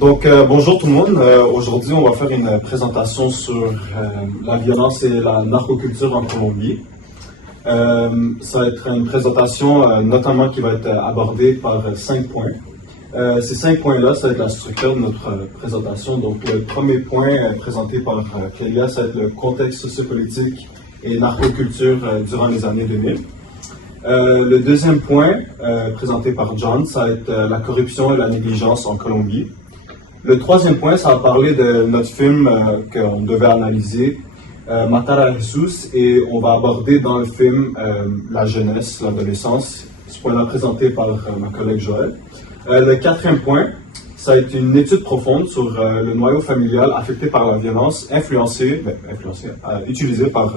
Bonjour tout le monde. Aujourd'hui, on va faire une présentation sur la violence et la narcoculture en Colombie. Ça va être une présentation notamment qui va être abordée par 5 points. Ces 5 points-là, ça va être la structure de notre présentation. Donc, le premier point présenté par Clélia, ça va être le contexte sociopolitique et narcoculture durant les années 2000. Le deuxième point, présenté par John, ça va être la corruption et la négligence en Colombie. Le troisième point, ça va parler de notre film qu'on devait analyser, Matar a Jesus, et on va aborder dans le film la jeunesse, l'adolescence. Ce point-là présenté par ma collègue Joël. Le quatrième point, ça va être une étude profonde sur le noyau familial affecté par la violence, utilisé par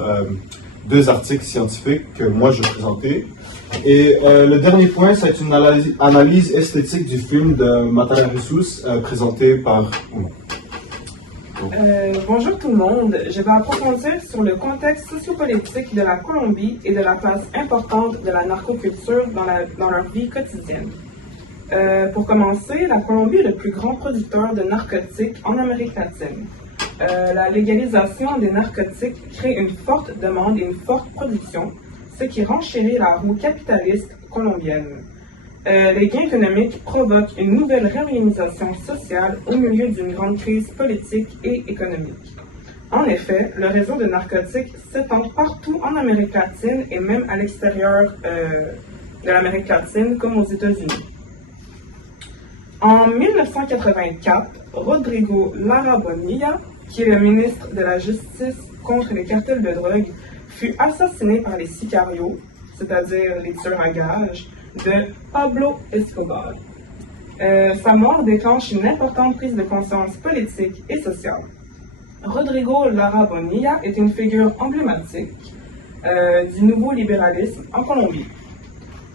deux articles scientifiques que moi je vais présenter. Et le dernier point, c'est une analyse esthétique du film de Matar a Jesus, présenté par Ouma. Bonjour tout le monde, je vais approfondir sur le contexte sociopolitique de la Colombie et de la place importante de la narcoculture dans leur vie quotidienne. Pour commencer, la Colombie est le plus grand producteur de narcotiques en Amérique latine. La légalisation des narcotiques crée une forte demande et une forte production, ce qui renchérit la roue capitaliste colombienne. Les gains économiques provoquent une nouvelle réorganisation sociale au milieu d'une grande crise politique et économique. En effet, le réseau de narcotiques s'étend partout en Amérique latine et même à l'extérieur de l'Amérique latine, comme aux États-Unis. En 1984, Rodrigo Lara Bonilla, qui est le ministre de la Justice contre les cartels de drogue, fut assassiné par les sicarios, c'est-à-dire les tueurs à gages, de Pablo Escobar. Sa mort déclenche une importante prise de conscience politique et sociale. Rodrigo Lara Bonilla est une figure emblématique du nouveau libéralisme en Colombie.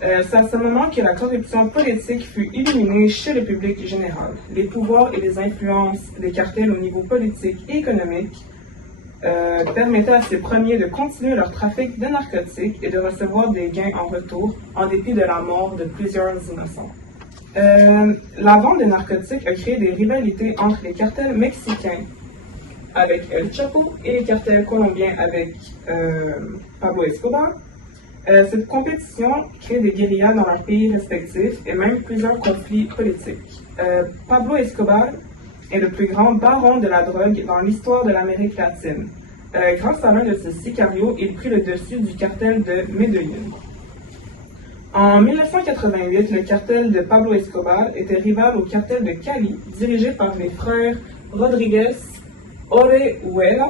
C'est à ce moment que la corruption politique fut éliminée chez le public général. Les pouvoirs et les influences des cartels au niveau politique et économique permettaient à ces premiers de continuer leur trafic de narcotiques et de recevoir des gains en retour, en dépit de la mort de plusieurs innocents. La vente de narcotiques a créé des rivalités entre les cartels mexicains avec El Chapo et les cartels colombiens avec Pablo Escobar. Cette compétition crée des guérillas dans leurs pays respectifs et même plusieurs conflits politiques. Pablo Escobar est le plus grand baron de la drogue dans l'histoire de l'Amérique latine. Grâce à l'un de ses sicarios, il prit le dessus du cartel de Medellín. En 1988, le cartel de Pablo Escobar était rival au cartel de Cali, dirigé par les frères Rodríguez Orejuela.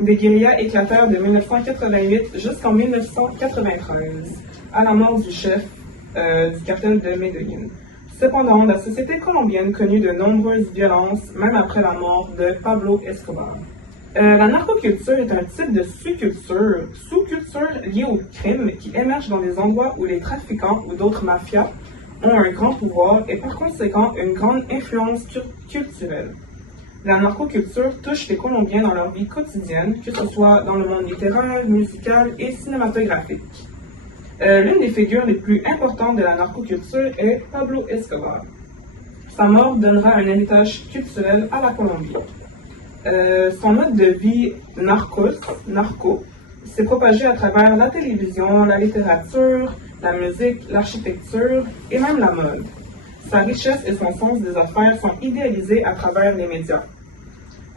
Des guérillas éclatèrent de 1988 jusqu'en 1993, à la mort du chef du cartel de Medellín. Cependant, la société colombienne connut de nombreuses violences, même après la mort de Pablo Escobar. La narcoculture est un type de sous-culture liée au crime qui émerge dans des endroits où les trafiquants ou d'autres mafias ont un grand pouvoir et par conséquent une grande influence culturelle. La narcoculture touche les Colombiens dans leur vie quotidienne, que ce soit dans le monde littéraire, musical et cinématographique. L'une des figures les plus importantes de la narcoculture est Pablo Escobar. Sa mort donnera un héritage culturel à la Colombie. Son mode de vie narco, s'est propagé à travers la télévision, la littérature, la musique, l'architecture et même la mode. Sa richesse et son sens des affaires sont idéalisés à travers les médias.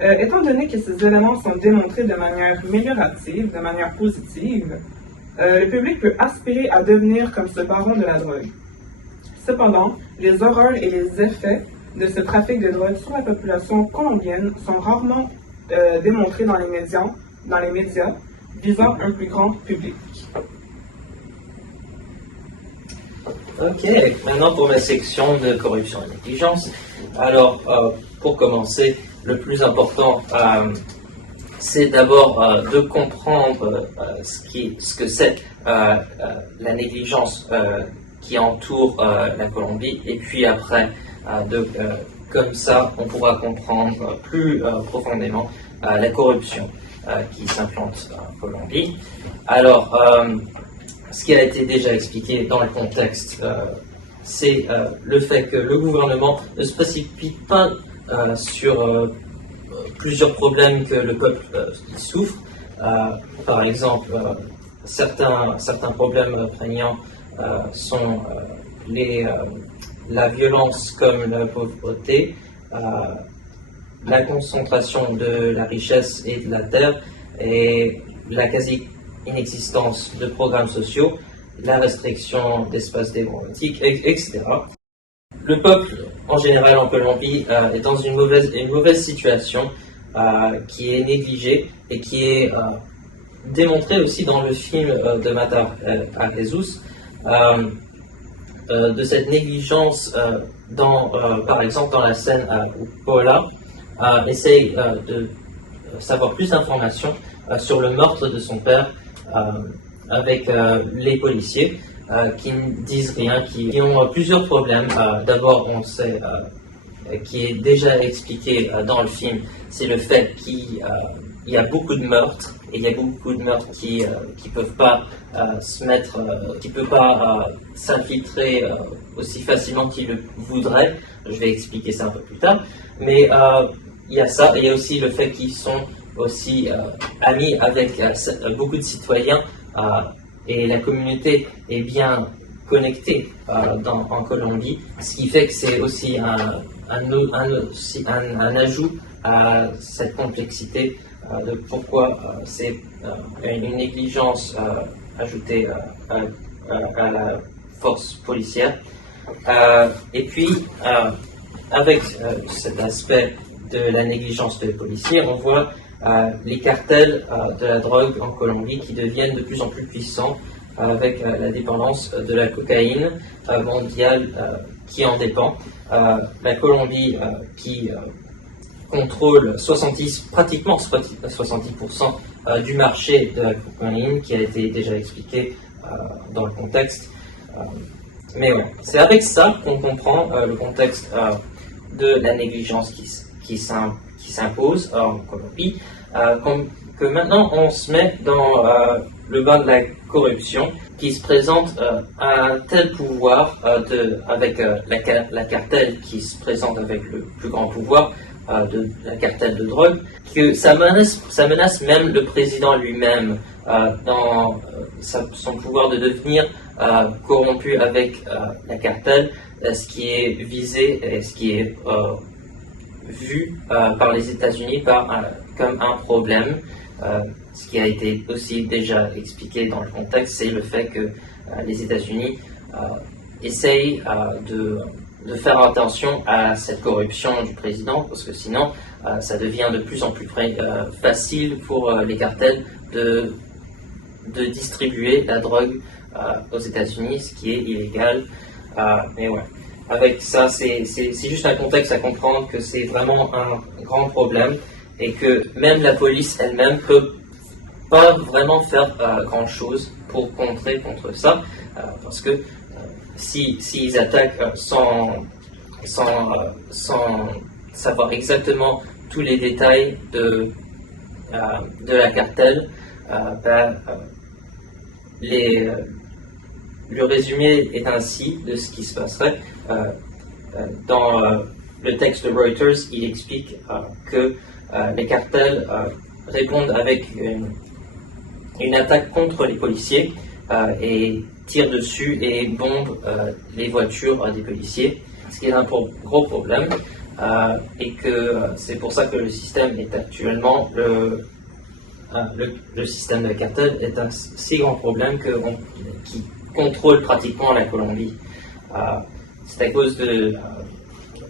Étant donné que ces éléments sont démontrés de manière améliorative, de manière positive, le public peut aspirer à devenir comme ce baron de la drogue. Cependant, les horreurs et les effets de ce trafic de drogue sur la population colombienne sont rarement démontrés dans les médias visant un plus grand public. Ok, maintenant pour ma section de corruption et négligence. Alors, pour commencer, le plus important, c'est d'abord de comprendre ce que c'est la négligence qui entoure la Colombie, et puis après, comme ça, on pourra comprendre plus profondément la corruption qui s'implante en Colombie. Alors, ce qui a été déjà expliqué dans le contexte c'est le fait que le gouvernement ne se précipite pas sur plusieurs problèmes que le peuple souffre. Par exemple, certains problèmes prégnants sont la violence comme la pauvreté, la concentration de la richesse et de la terre et la quasi-inexistence de programmes sociaux, la restriction d'espaces démocratiques, etc. Le peuple, en général en Colombie, est dans une mauvaise situation qui est négligée et qui est démontrée aussi dans le film de Matar a Jesus, de cette négligence par exemple dans la scène où Paula essaye de savoir plus d'informations sur le meurtre de son père avec les policiers qui ne disent rien, qui ont plusieurs problèmes. D'abord, on sait, qui est déjà expliqué dans le film, c'est le fait qu'il y a beaucoup de meurtres, et il y a beaucoup de meurtres qui peuvent pas qui peuvent pas s'infiltrer aussi facilement qu'ils le voudraient. Je vais expliquer ça un peu plus tard. Mais il y a ça, et il y a aussi le fait qu'ils sont aussi amis avec beaucoup de citoyens, et la communauté est bien connectée en Colombie, ce qui fait que c'est aussi un ajout à cette complexité de pourquoi c'est une négligence ajoutée à la force policière. Et puis, avec cet aspect de la négligence des policiers, on voit les cartels de la drogue en Colombie qui deviennent de plus en plus puissants avec la dépendance de la cocaïne mondiale qui en dépend. La Colombie qui contrôle pratiquement 70% du marché de la cocaïne, qui a été déjà expliqué dans le contexte. Mais ouais, c'est avec ça qu'on comprend le contexte de la négligence qui s'impose en Colombie, que maintenant on se met dans le bas de la corruption qui se présente à un tel pouvoir avec la cartelle qui se présente avec le plus grand pouvoir de la cartelle de drogue, que ça menace même le président lui-même dans son pouvoir de devenir corrompu avec la cartelle, ce qui est visé et ce qui est vu par les États-Unis comme un problème. Ce qui a été aussi déjà expliqué dans le contexte, c'est le fait que les États-Unis essayent de faire attention à cette corruption du président, parce que sinon, ça devient de plus en plus facile pour les cartels de distribuer la drogue aux États-Unis, ce qui est illégal. Mais ouais. Avec ça, c'est juste un contexte à comprendre que c'est vraiment un grand problème et que même la police elle-même peut pas vraiment faire grand chose pour contrer contre ça, parce que s'ils attaquent sans savoir exactement tous les détails de la cartelle, le résumé est ainsi de ce qui se passerait. Dans le texte de Reuters, il explique que les cartels répondent avec une attaque contre les policiers et tirent dessus et bombent les voitures des policiers, ce qui est un gros problème, et que c'est pour ça que le système est actuellement le système de cartel est un si grand problème qui contrôle pratiquement la Colombie. C'est à cause de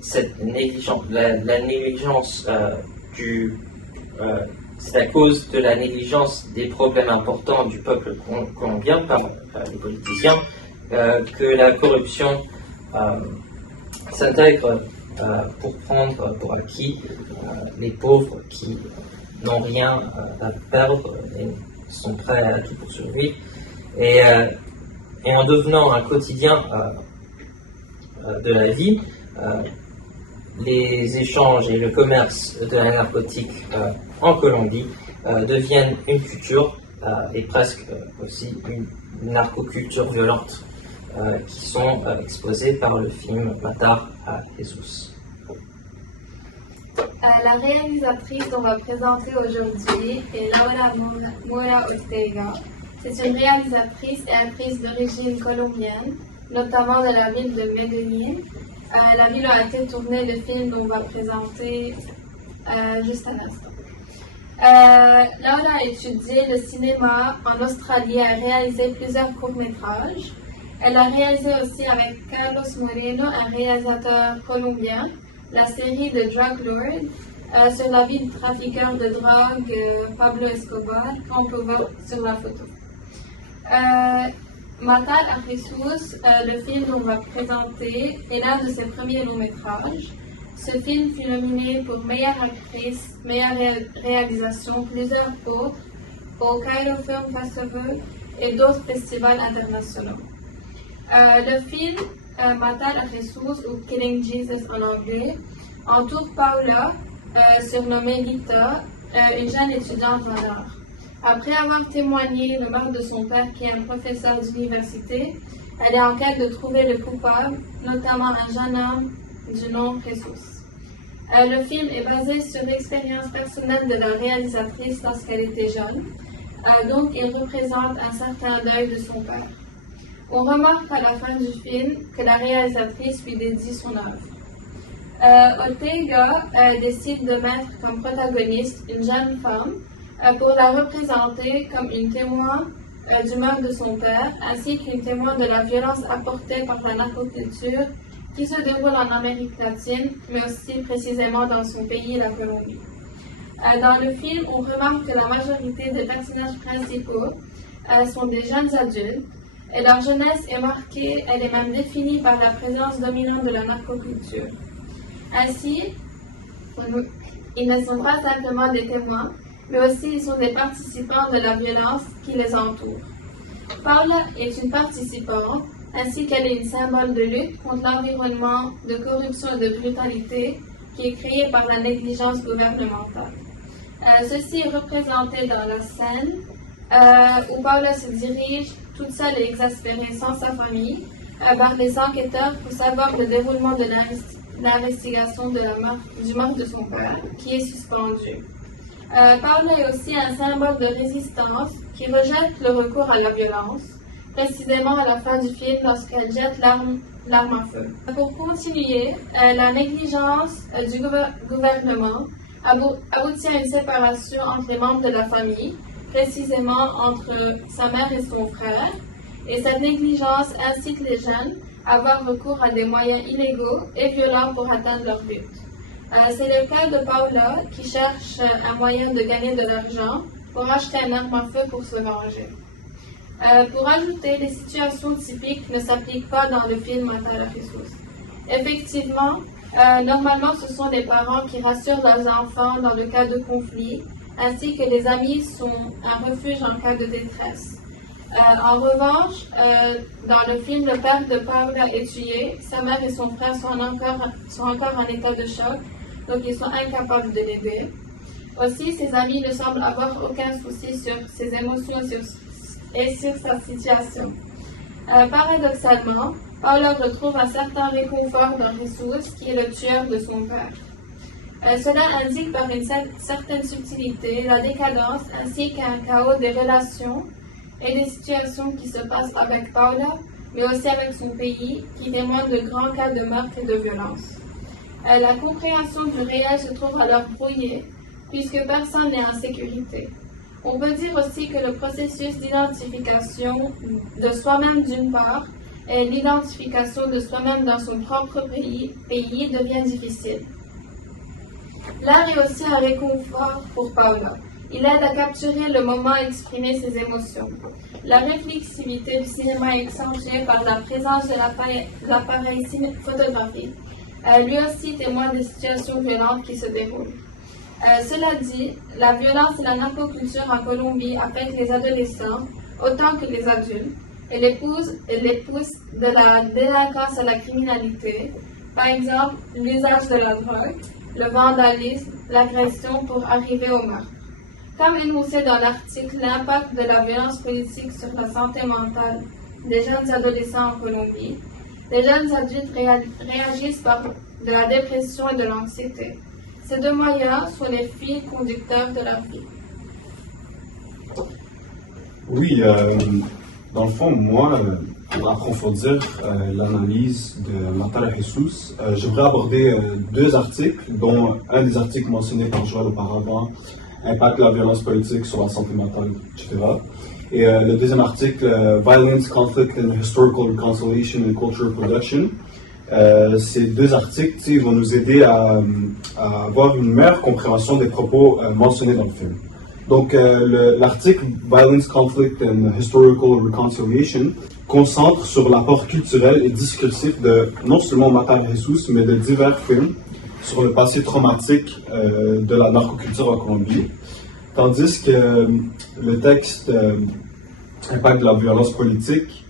cette négligence, la négligence c'est à cause de la négligence des problèmes importants du peuple colombien par les politiciens que la corruption s'intègre pour prendre pour acquis les pauvres qui n'ont rien à perdre et sont prêts à tout pour survivre. Et en devenant un quotidien de la vie, les échanges et le commerce de la narcotique en Colombie deviennent une culture et presque aussi une narcoculture violente. qui sont exposés par le film Matar a Jesus. La réalisatrice qu'on va présenter aujourd'hui est Laura Mora Ortega. C'est une réalisatrice et actrice d'origine colombienne, notamment de la ville de Medellín. La ville a été tournée le film qu'on va présenter juste un instant. Laura a étudié le cinéma en Australie et a réalisé plusieurs courts-métrages. Elle a réalisé aussi avec Carlos Moreno, un réalisateur colombien, la série de Drug Lord sur la vie du trafiqueur de drogue Pablo Escobar, qu'on peut voir sur la photo. Matar a Jesus, le film qu'on va présenter, est l'un de ses premiers longs-métrages. Ce film fut nominé pour meilleure actrice, meilleure réalisation, plusieurs autres, au Cairo Film Festival et d'autres festivals internationaux. Le film Matar a Jesus, ou Killing Jesus en anglais, entoure Paula, surnommée Lita, une jeune étudiante en art. Après avoir témoigné le meurtre de son père, qui est un professeur d'université, elle est en quête de trouver le coupable, notamment un jeune homme du nom Jesus. Le film est basé sur l'expérience personnelle de la réalisatrice lorsqu'elle était jeune, donc il représente un certain deuil de son père. On remarque à la fin du film que la réalisatrice lui dédie son œuvre. Ortega décide de mettre comme protagoniste une jeune femme pour la représenter comme une témoin du meurtre de son père, ainsi qu'une témoin de la violence apportée par la narcoculture qui se déroule en Amérique latine, mais aussi précisément dans son pays, la Colombie. Dans le film, on remarque que la majorité des personnages principaux sont des jeunes adultes, et leur jeunesse est marquée, elle est même définie par la présence dominante de la narcoculture. Ainsi, ils ne sont pas simplement des témoins, mais aussi ils sont des participants de la violence qui les entoure. Paula est une participante, ainsi qu'elle est une symbole de lutte contre l'environnement de corruption et de brutalité qui est créé par la négligence gouvernementale. Ceci est représenté dans la scène où Paula se dirige toute seule et exaspérée sans sa famille par les enquêteurs pour savoir le déroulement de l'investigation du meurtre de son père, qui est suspendu. Paula est aussi un symbole de résistance qui rejette le recours à la violence, précisément à la fin du film lorsqu'elle jette l'arme à feu. Pour continuer, la négligence du gouvernement aboutit à une séparation entre les membres de la famille, précisément entre sa mère et son frère, et cette négligence incite les jeunes à avoir recours à des moyens illégaux et violents pour atteindre leur but. C'est le cas de Paula qui cherche un moyen de gagner de l'argent pour acheter un arme à feu pour se venger. Pour ajouter, les situations typiques ne s'appliquent pas dans le film Matar a Jesus. Effectivement, normalement, ce sont les parents qui rassurent leurs enfants dans le cas de conflit, ainsi que les amis sont un refuge en cas de détresse. En revanche, dans le film, le père de Paula est tué, sa mère et son frère sont encore en état de choc, donc ils sont incapables de l'aider. Aussi, ses amis ne semblent avoir aucun souci sur ses émotions et sur sa situation. Paradoxalement, Paula retrouve un certain réconfort dans Jesus, qui est le tueur de son père. Cela indique par une certaine subtilité la décadence ainsi qu'un chaos des relations et des situations qui se passent avec Paula, mais aussi avec son pays, qui témoigne de grands cas de meurtre et de violence. La compréhension du réel se trouve alors brouillée, puisque personne n'est en sécurité. On peut dire aussi que le processus d'identification de soi-même d'une part et l'identification de soi-même dans son propre pays devient difficile. L'art est aussi un réconfort pour Paula. Il aide à capturer le moment et exprimer ses émotions. La réflexivité du cinéma est accentuée par la présence de l'appareil photographique. Lui aussi témoigne des situations violentes qui se déroulent. Cela dit, la violence et la narcoculture en Colombie affectent les adolescents autant que les adultes et les poussent de la délinquance à la criminalité, par exemple l'usage de la drogue, le vandalisme, l'agression pour arriver au meurtre. Comme énoncé dans l'article, l'impact de la violence politique sur la santé mentale des jeunes adolescents en Colombie. Les jeunes adultes réagissent par de la dépression et de l'anxiété. Ces deux moyens sont les fils conducteurs de leur vie. Oui, dans le fond, moi, pour approfondir l'analyse de Matar Jesus, j'aimerais aborder deux articles, dont un des articles mentionnés par Joël auparavant, Impact de la violence politique sur la santé mentale, etc. Et le deuxième article, Violence, Conflict and Historical Reconciliation and Cultural Production. Ces deux articles vont nous aider à avoir une meilleure compréhension des propos mentionnés dans le film. Donc, l'article Violence, Conflict and Historical Reconciliation concentre sur l'apport culturel et discursif de non seulement Matar Jesus, mais de divers films sur le passé traumatique de la narcoculture en Colombie. Tandis que le texte Impact de la violence politique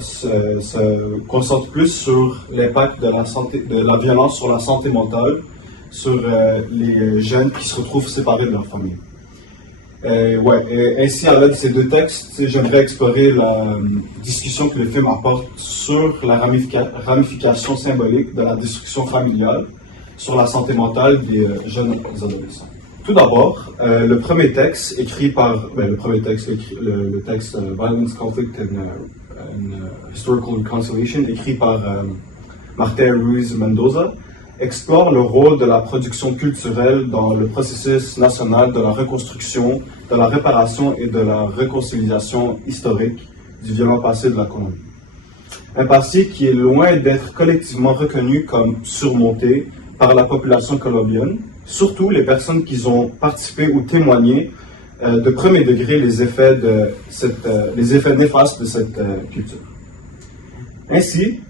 se concentre plus sur l'impact de la violence sur la santé mentale, sur les jeunes qui se retrouvent séparés de leur famille. Ainsi, à l'aide de ces deux textes, j'aimerais explorer la discussion que le film apporte sur la ramification symbolique de la destruction familiale sur la santé mentale des jeunes adolescents. Tout d'abord, le premier texte écrit par, le texte Violence, Conflict and Historical Reconciliation, écrit par Marta Ruiz Mendoza, explore le rôle de la production culturelle dans le processus national de la reconstruction, de la réparation et de la réconciliation historique du violent passé de la Colombie. Un passé qui est loin d'être collectivement reconnu comme surmonté par la population colombienne, surtout les personnes qui ont participé ou témoigné de premier degré les effets néfastes de cette culture. Ainsi,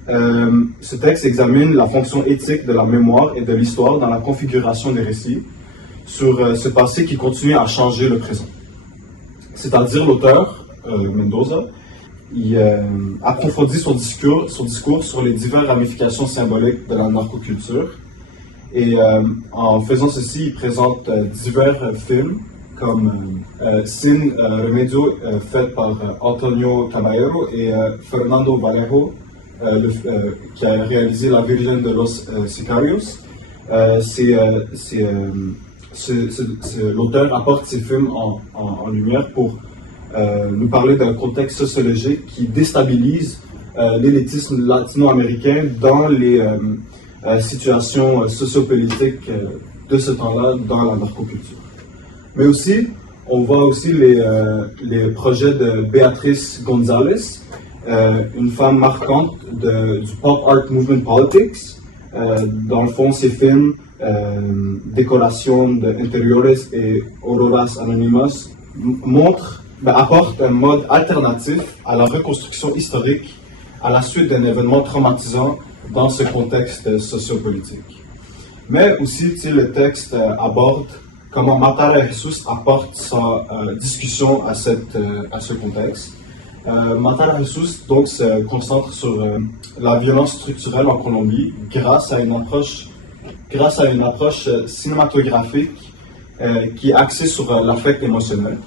ce texte examine la fonction éthique de la mémoire et de l'histoire dans la configuration des récits sur ce passé qui continue à changer le présent. C'est-à-dire l'auteur, Mendoza, il approfondit son discours sur les diverses ramifications symboliques de la narcoculture. Et en faisant ceci, il présente divers films comme Sin Remedio, fait par Antonio Caballero, et Fernando Vallejo, qui a réalisé La Virgen de los Sicarios. L'auteur apporte ces films en lumière pour nous parler d'un contexte sociologique qui déstabilise l'élitisme latino-américain dans les situations sociopolitiques de ce temps-là dans la narcoculture. Mais aussi, on voit aussi les projets de Beatriz González, une femme marquante du pop art movement politics. Dans le fond, ces films, Décoration de Interiores et Auroras Anónimas, apportent un mode alternatif à la reconstruction historique à la suite d'un événement traumatisant dans ce contexte sociopolitique. Mais aussi, le texte aborde comment Matar Jesus apporte sa discussion à ce contexte. Matar Jesus donc se concentre sur la violence structurelle en Colombie grâce à une approche cinématographique qui est axée sur l'affect émotionnel.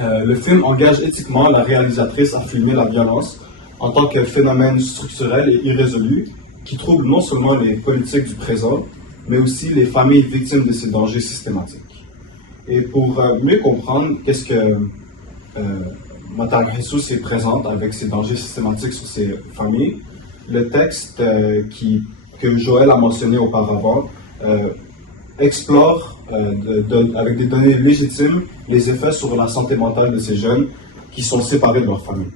Le film engage éthiquement la réalisatrice à filmer la violence en tant que phénomène structurel et irrésolu qui trouble non seulement les politiques du présent, mais aussi les familles victimes de ces dangers systématiques. Et pour mieux comprendre qu'est-ce que Matar Jesus présente avec ces dangers systématiques sur ces familles, le texte que Joël a mentionné auparavant explore avec des données légitimes les effets sur la santé mentale de ces jeunes qui sont séparés de leur famille.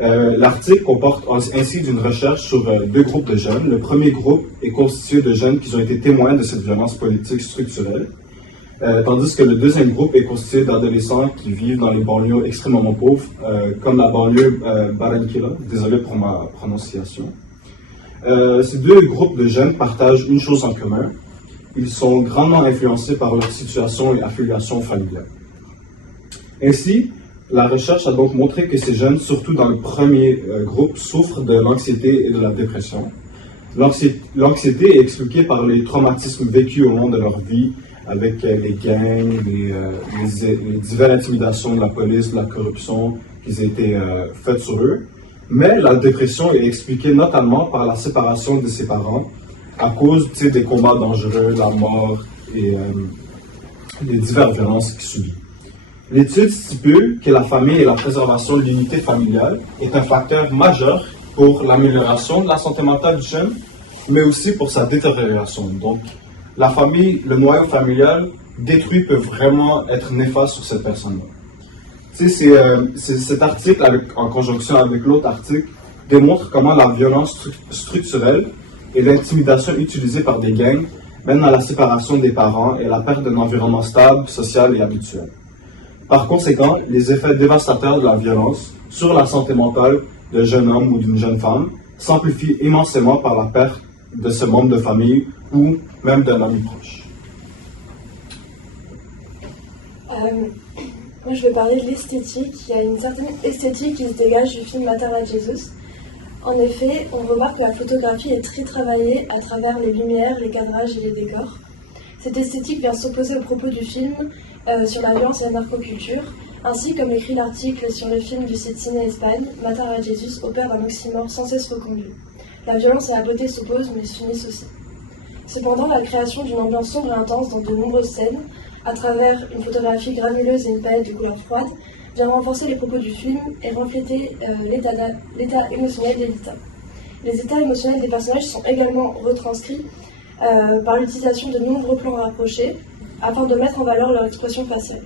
L'article comporte ainsi d'une recherche sur deux groupes de jeunes. Le premier groupe est constitué de jeunes qui ont été témoins de cette violence politique structurelle, tandis que le deuxième groupe est constitué d'adolescents qui vivent dans les banlieues extrêmement pauvres, comme la banlieue Barranquilla, désolé pour ma prononciation. Ces deux groupes de jeunes partagent une chose en commun: ils sont grandement influencés par leur situation et affiliation familiale. Ainsi, la recherche a donc montré que ces jeunes, surtout dans le premier groupe, souffrent de l'anxiété et de la dépression. L'anxiété est expliquée par les traumatismes vécus au long de leur vie, avec les gangs, les diverses intimidations de la police, de la corruption, qui a été faite sur eux. Mais la dépression est expliquée notamment par la séparation de ses parents à cause des combats dangereux, la mort et les diverses violences qu'il subit. L'étude stipule que la famille et la préservation de l'unité familiale est un facteur majeur pour l'amélioration de la santé mentale du jeune, mais aussi pour sa détérioration. Donc, la famille, le noyau familial détruit peut vraiment être néfaste sur cette personne-là. Cet article, en conjonction avec l'autre article, démontre comment la violence structurelle et l'intimidation utilisée par des gangs mènent à la séparation des parents et à la perte d'un environnement stable, social et habituel. Par conséquent, les effets dévastateurs de la violence sur la santé mentale d'un jeune homme ou d'une jeune femme s'amplifient immensément par la perte de ce membre de famille ou même d'un ami proche. Moi, je vais parler de l'esthétique. Il y a une certaine esthétique qui se dégage du film Mater Jesus. En effet, on remarque que la photographie est très travaillée à travers les lumières, les cadrages et les décors. Cette esthétique vient s'opposer aux propos du film sur la violence et la narcoculture. Ainsi, comme écrit l'article sur le film du site Ciné Espagne, Mater Jesus opère un oxymore sans cesse reconduit. La violence et la beauté s'opposent mais s'unissent aussi. Cependant, la création d'une ambiance sombre et intense dans de nombreuses scènes, à travers une photographie granuleuse et une palette de couleurs froides, vient renforcer les propos du film et refléter l'état émotionnel des victimes. Les états émotionnels des personnages sont également retranscrits par l'utilisation de nombreux plans rapprochés afin de mettre en valeur leur expression faciale.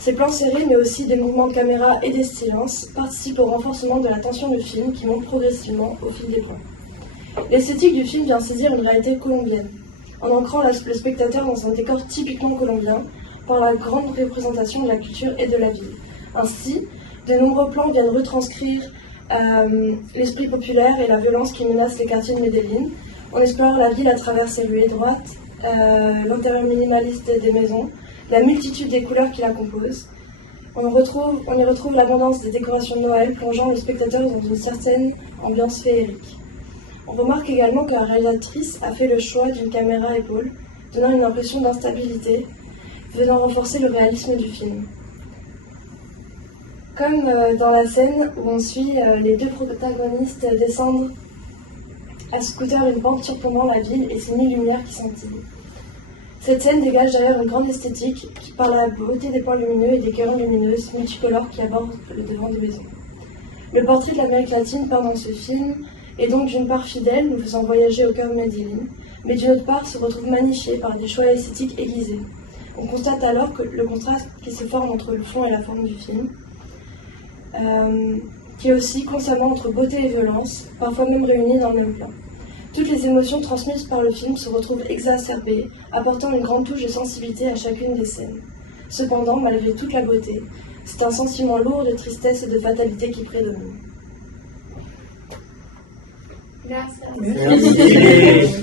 Ces plans serrés, mais aussi des mouvements de caméra et des silences, participent au renforcement de la tension du film qui monte progressivement au fil des plans. L'esthétique du film vient saisir une réalité colombienne, en ancrant le spectateur dans un décor typiquement colombien, par la grande représentation de la culture et de la ville. Ainsi, de nombreux plans viennent retranscrire l'esprit populaire et la violence qui menace les quartiers de Medellín. On explore la ville à travers ses rues étroites, l'intérieur minimaliste des maisons, la multitude des couleurs qui la composent. On y retrouve l'abondance des décorations de Noël, plongeant le spectateur dans une certaine ambiance féerique. On remarque également que la réalisatrice a fait le choix d'une caméra à épaule, donnant une impression d'instabilité, venant renforcer le réalisme du film. Comme dans la scène où on suit les deux protagonistes descendre à scooter une pente surplombant la ville et ses 1000 lumières qui scintillent. Cette scène dégage d'ailleurs une grande esthétique qui, par la beauté des points lumineux et des guirlandes lumineuses multicolores qui abordent le devant des maisons. Le portrait de l'Amérique latine peint dans ce film est donc d'une part fidèle, nous faisant voyager au cœur de Medellín, mais d'une autre part se retrouve magnifié par des choix esthétiques aiguisés. On constate alors que le contraste qui se forme entre le fond et la forme du film, qui est aussi constamment entre beauté et violence, parfois même réunies dans le même plan. Toutes les émotions transmises par le film se retrouvent exacerbées, apportant une grande touche de sensibilité à chacune des scènes. Cependant, malgré toute la beauté, c'est un sentiment lourd de tristesse et de fatalité qui prédomine. Gracias. Merci.